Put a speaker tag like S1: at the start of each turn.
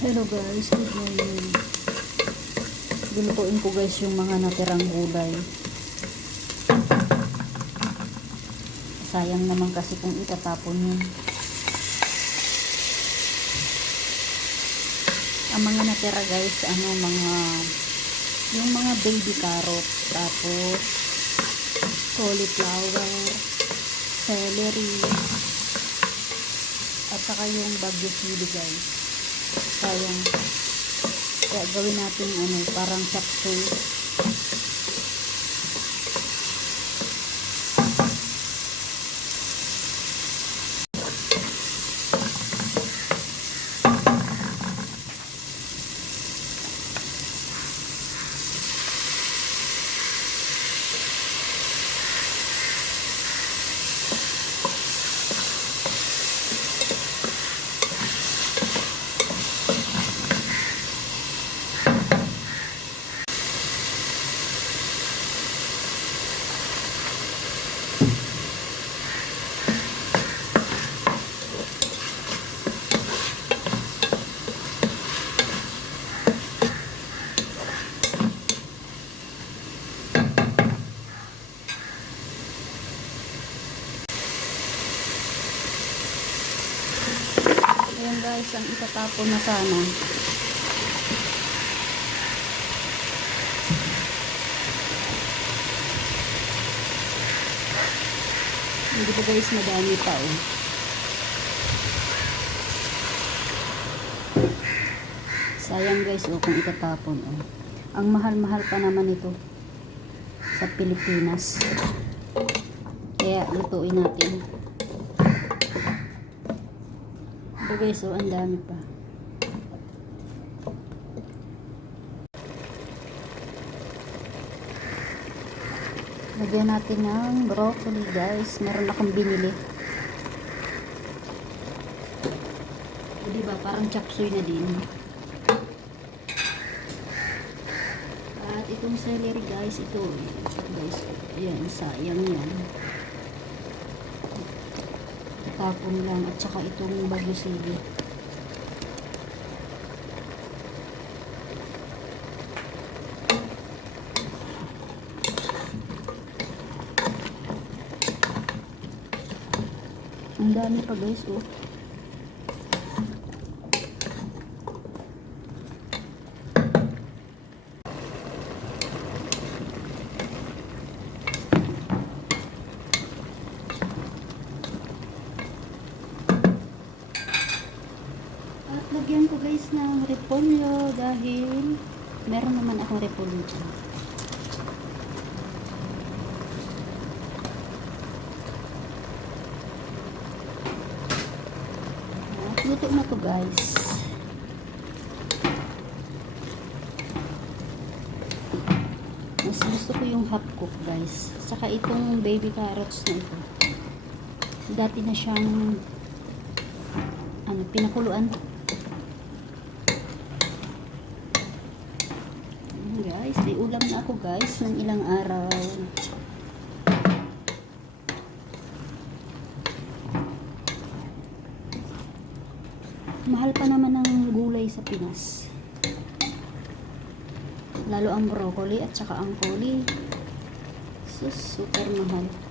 S1: Hello guys, good morning. Lulutuin ko guys yung mga natirang gulay. Sayang naman kasi kung itatapon yun. Ang mga natira guys, ano mga yung mga baby carrot, tapos cauliflower, celery, at saka yung bagyo chili guys sayang. Kaya gawin natin ano parang chop ayan guys ang itatapon na sana. Hindi pa guys madami pa oh. Sayang guys oh kung itatapon oh. Ang mahal-mahal pa naman ito sa Pilipinas. Kaya lutuin natin ito guys oh ang dami pa. Lagyan natin ng broccoli guys. Meron akong binili. O diba? Parang chop suey na din. At itong celery guys ito. Guys yan sayang yan tapon lang at saka itong bagyo sili ang dami pa guys oh At lagyan ko guys ng repolyo dahil meron naman akong repolyo dyan. At luto na to guys. Mas gusto ko yung half cook guys. Saka itong baby carrots na ito. Dati na siyang ano, pinakuluan. Ayan, guys, may ulam na ako guys ng ilang araw. Mahal pa naman ng gulay sa Pinas. Lalo ang broccoli at saka ang coli. Sus, super mahal.